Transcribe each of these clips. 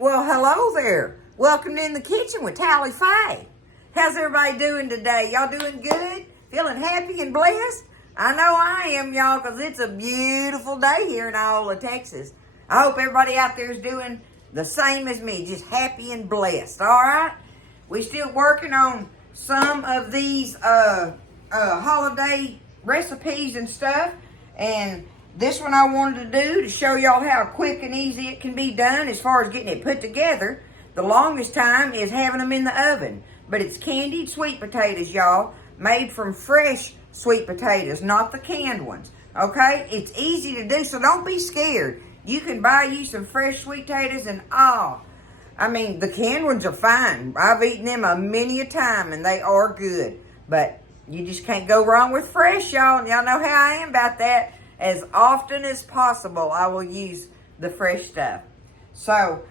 Well, hello there. Welcome to In the Kitchen with Tally Faye. How's everybody doing today? Y'all doing good? Feeling happy and blessed? I know I am, y'all, because it's a beautiful day here in Iola, Texas. I hope everybody out there is doing the same as me, just happy and blessed, all right? We're still working on some of these holiday recipes and stuff, and this one I wanted to do to show y'all how quick and easy it can be done as far as getting it put together. The longest time is having them in the oven, but it's candied sweet potatoes, y'all, made from fresh sweet potatoes, not the canned ones, okay? It's easy to do, so don't be scared. You can buy you some fresh sweet potatoes and I mean, the canned ones are fine. I've eaten them a many a time, and they are good. But you just can't go wrong with fresh, y'all. And y'all know how I am about that. As often as possible, I will use the fresh stuff. So,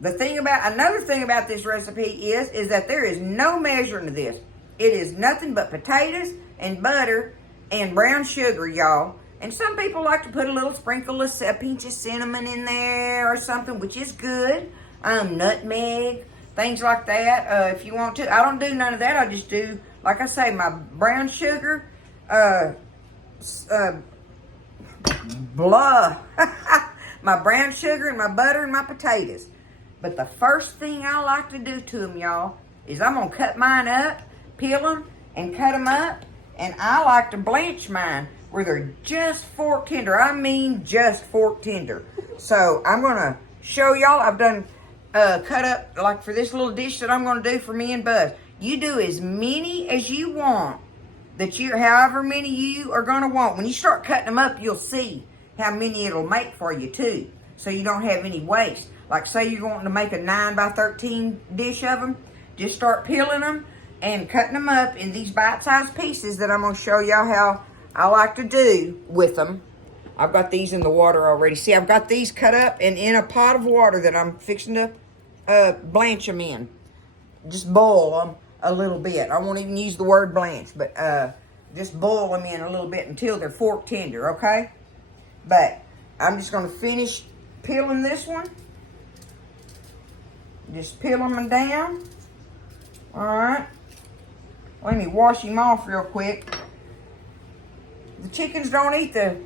another thing about this recipe is that there is no measuring to this. It is nothing but potatoes and butter and brown sugar, y'all. And some people like to put a little sprinkle of a pinch of cinnamon in there or something, which is good. Nutmeg, things like that, if you want to. I don't do none of that. I just do, like I say, my brown sugar, my brown sugar and my butter and my potatoes. But the first thing I like to do to them, y'all, is I'm going to cut mine up, peel them, and cut them up. And I like to blanch mine where they're just fork tender. I mean just fork tender. So I'm going to show y'all. I've done cut up, like for this little dish that I'm going to do for me and Buzz. You do as many as you want, however many you are going to want. When you start cutting them up, you'll see how many it'll make for you too, so you don't have any waste. Like say you're wanting to make a 9 by 13 dish of them, just start peeling them and cutting them up in these bite-sized pieces that I'm going to show y'all how I like to do with them. I've got these in the water already. See, I've got these cut up and in a pot of water that I'm fixing to blanch them in. Just boil them a little bit. I won't even use the word blanch, but just boil them in a little bit until they're fork tender, okay? But I'm just going to finish peeling this one. Just peel them down. All right. Let me wash him off real quick. The chickens don't eat the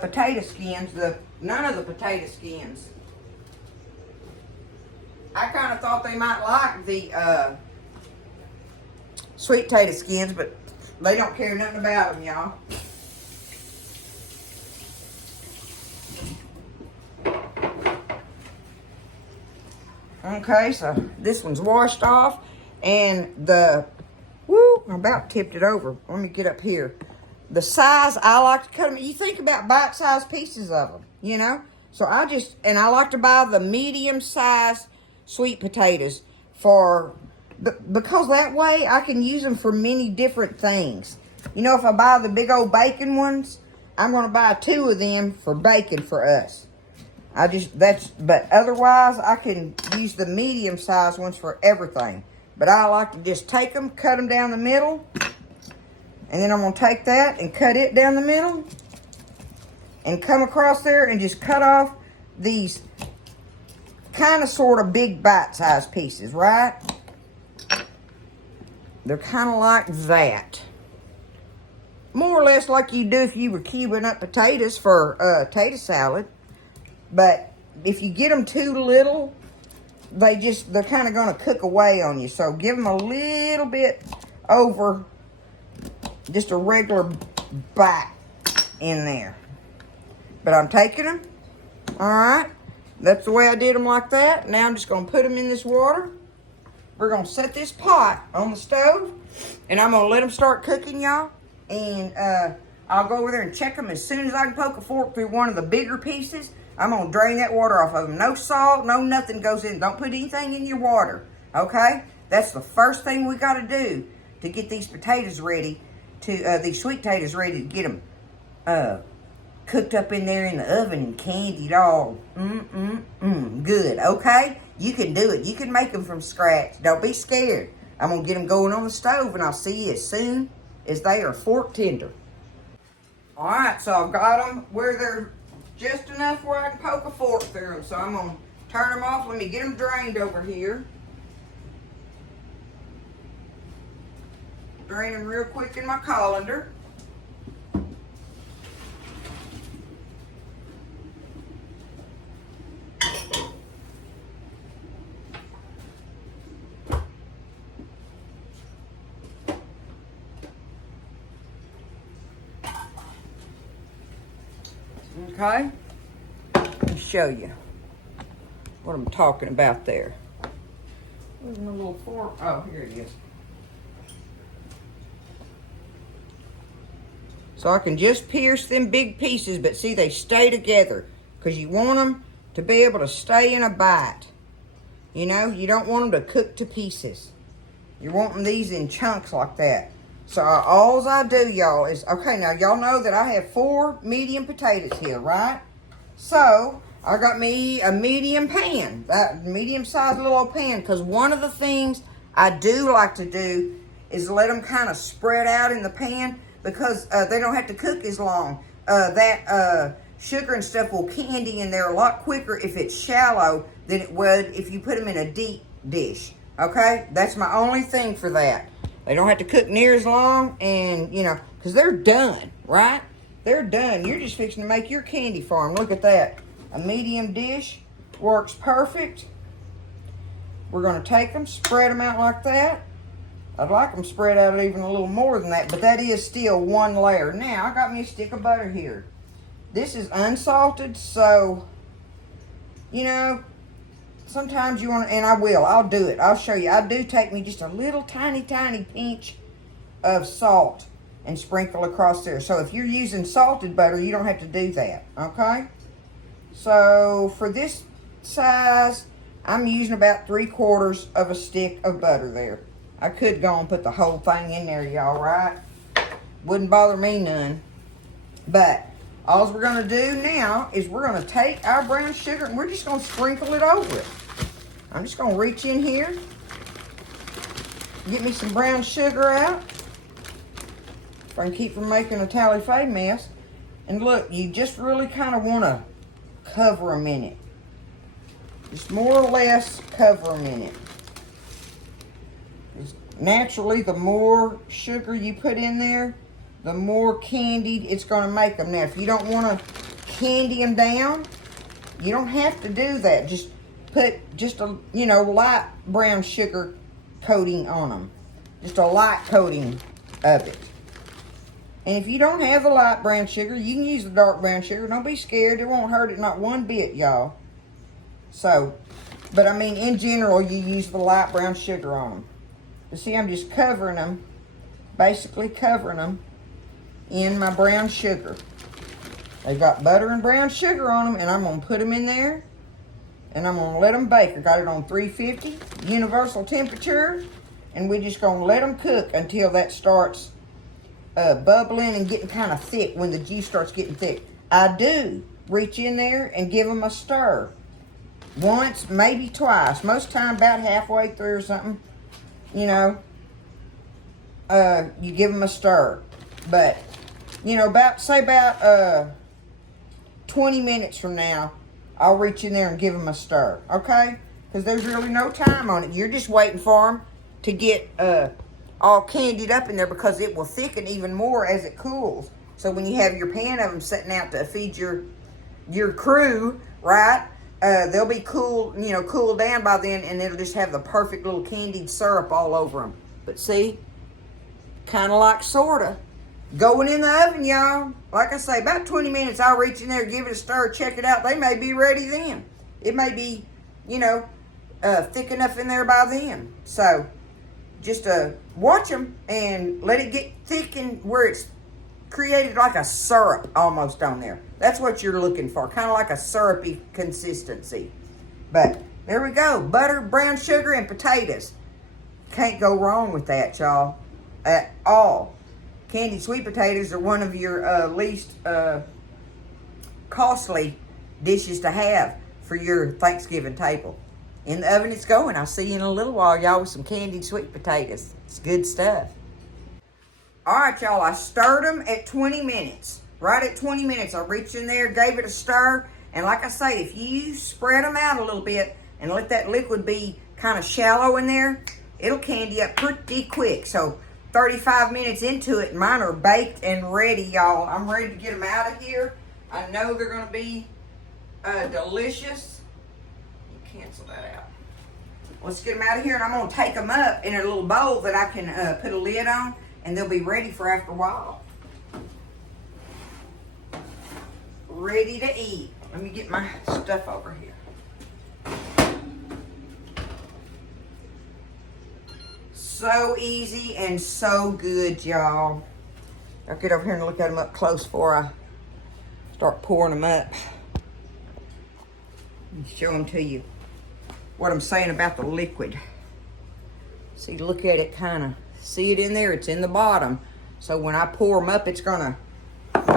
potato skins, none of the potato skins. I kind of thought they might like the sweet potato skins, but they don't care nothing about them, y'all. Okay, so this one's washed off, and I about tipped it over. Let me get up here. The size, I like to cut them. You think about bite-sized pieces of them, you know? So I like to buy the medium-sized sweet potatoes because that way I can use them for many different things. You know, if I buy the big old bacon ones, I'm going to buy 2 of them for bacon for us. But otherwise, I can use the medium-sized ones for everything. But I like to just take them, cut them down the middle, and then I'm going to take that and cut it down the middle and come across there and just cut off these kind of sort of big bite-sized pieces, right? They're kind of like that. More or less like you do if you were cubing up potatoes for potato salad. But if you get them too little, they're kind of going to cook away on you. So give them a little bit over just a regular bite in there. But I'm taking them. All right. That's the way I did them like that. Now I'm just going to put them in this water. We're going to set this pot on the stove. And I'm going to let them start cooking, y'all. And I'll go over there and check them as soon as I can poke a fork through one of the bigger pieces. I'm going to drain that water off of them. No salt, no nothing goes in. Don't put anything in your water. Okay? That's the first thing we got to do to get these potatoes ready. These sweet potatoes ready to get them cooked up in there in the oven and candied all good, okay? You can do it. You can make them from scratch. Don't be scared. I'm going to get them going on the stove, and I'll see you as soon as they are fork tender. All right, so I've got them where they're just enough where I can poke a fork through them. So I'm going to turn them off. Let me get them drained over here. Drain them real quick in my colander. Okay, let me show you what I'm talking about there. Where's my little fork? Oh, here it is. So I can just pierce them big pieces, but see, they stay together because you want them to be able to stay in a bite. You know, you don't want them to cook to pieces. You're wanting these in chunks like that. So all I do, y'all, is, okay, now y'all know that I have 4 medium potatoes here, right? So I got me a medium pan, that medium-sized little old pan, because one of the things I do like to do is let them kind of spread out in the pan because they don't have to cook as long. That sugar and stuff will candy in there a lot quicker if it's shallow than it would if you put them in a deep dish, okay? That's my only thing for that. They don't have to cook near as long, and, you know, because they're done, right? They're done. You're just fixing to make your candy for them. Look at that. A medium dish works perfect. We're going to take them, spread them out like that. I'd like them spread out even a little more than that, but that is still one layer. Now, I got me a stick of butter here. This is unsalted, so, you know, sometimes you want to, and I'll do it. I'll show you. I do take me just a little tiny pinch of salt and sprinkle across there. So if you're using salted butter, you don't have to do that, okay? So for this size, I'm using about 3/4 of a stick of butter there. I could go and put the whole thing in there, y'all, right? Wouldn't bother me none. But all we're going to do now is we're going to take our brown sugar and we're just going to sprinkle it over it. I'm just going to reach in here, get me some brown sugar out, if I can keep from making a tally-fay mess. And look, you just really kind of want to cover them in it. Just more or less cover them in it. Naturally, the more sugar you put in there, the more candied it's going to make them. Now, if you don't want to candy them down, you don't have to do that. Just put just a, you know, light brown sugar coating on them. Just a light coating of it. And if you don't have the light brown sugar, you can use the dark brown sugar. Don't be scared. It won't hurt it not one bit, y'all. So, but I mean, in general, you use the light brown sugar on them. You see, I'm just covering them, basically covering them in my brown sugar. They've got butter and brown sugar on them, and I'm going to put them in there, and I'm going to let them bake. I got it on 350 universal temperature, and we're just going to let them cook until that starts bubbling and getting kind of thick. When the juice starts getting thick, I do reach in there and give them a stir. Once, maybe twice. Most time about halfway through or something, you know, you give them a stir. But, you know, say about 20 minutes from now, I'll reach in there and give them a stir, okay? Because there's really no time on it. You're just waiting for them to get all candied up in there, because it will thicken even more as it cools. So when you have your pan of them sitting out to feed your crew, right? They'll be cool, you know, cooled down by then, and it'll just have the perfect little candied syrup all over them. But see, kind of like sorta. Going in the oven, y'all. Like I say, about 20 minutes, I'll reach in there, give it a stir, check it out. They may be ready then. It may be, you know, thick enough in there by then. So, just watch them and let it get thick and where it's created like a syrup almost on there. That's what you're looking for, kind of like a syrupy consistency. But there we go, butter, brown sugar, and potatoes. Can't go wrong with that, y'all, at all. Candied sweet potatoes are one of your least costly dishes to have for your Thanksgiving table. In the oven it's going. I'll see you in a little while, y'all, with some candied sweet potatoes. It's good stuff. All right, y'all, I stirred them at 20 minutes. Right at 20 minutes, I reached in there, gave it a stir, And like I say, if you spread them out a little bit and let that liquid be kind of shallow in there, it'll candy up pretty quick. So 35 minutes into it, mine are baked and ready, y'all. I'm ready to get them out of here. I know they're going to be delicious. Cancel that out. Let's get them out of here, and I'm going to take them up in a little bowl that I can put a lid on, and they'll be ready for after a while. Ready to eat. Let me get my stuff over here. So easy and so good, y'all. I'll get over here and look at them up close before I start pouring them up. Let me show them to you. What I'm saying about the liquid. See, look at it kind of. See it in there? It's in the bottom. So when I pour them up, it's going to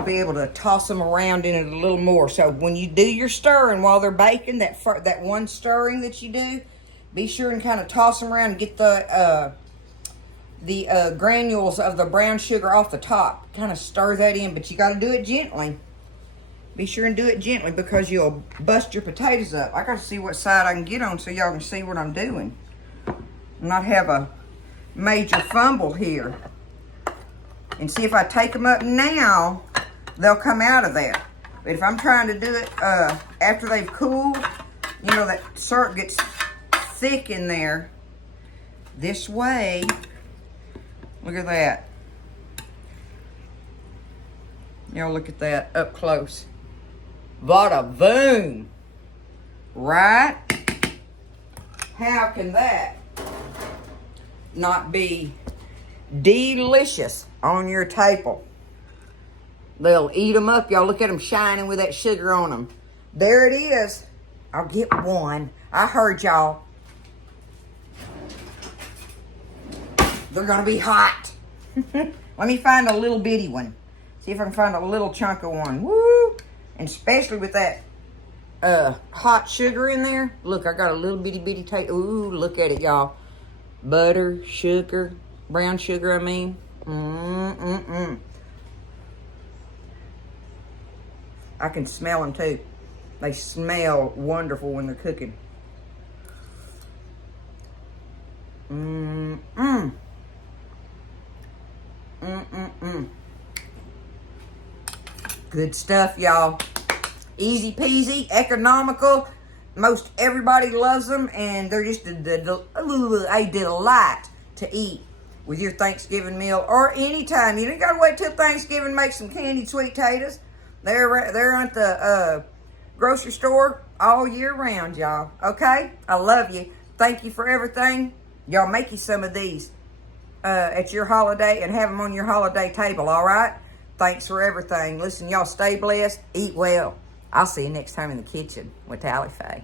be able to toss them around in it a little more. So when you do your stirring while they're baking, that one stirring that you do, be sure and kind of toss them around and get the granules of the brown sugar off the top. Kind of stir that in, but you got to do it gently. Be sure and do it gently because you'll bust your potatoes up. I got to see what side I can get on so y'all can see what I'm doing. Not have a major fumble here. And see, if I take them up now, they'll come out of there. But if I'm trying to do it after they've cooled, you know, that syrup gets thick in there. This way, look at that. Y'all look at that up close. Vada boom. Right? How can that not be delicious on your table? They'll eat them up. Y'all look at them shining with that sugar on them. There it is. I'll get one. I heard y'all. They're going to be hot. Let me find a little bitty one. See if I can find a little chunk of one. Woo! And especially with that hot sugar in there. Look, I got a little bitty taste. Ooh, look at it, y'all. Butter, sugar, brown sugar, I mean. I can smell them too. They smell wonderful when they're cooking. Good stuff, y'all. Easy peasy, economical. Most everybody loves them, and they're just a delight to eat with your Thanksgiving meal or anytime. You don't got to wait till Thanksgiving to make some candied sweet potatoes. They're at the grocery store all year round, y'all. Okay? I love you. Thank you for everything. Y'all make you some of these at your holiday and have them on your holiday table, all right? Thanks for everything. Listen, y'all stay blessed. Eat well. I'll see you next time in the kitchen with Tally Faye.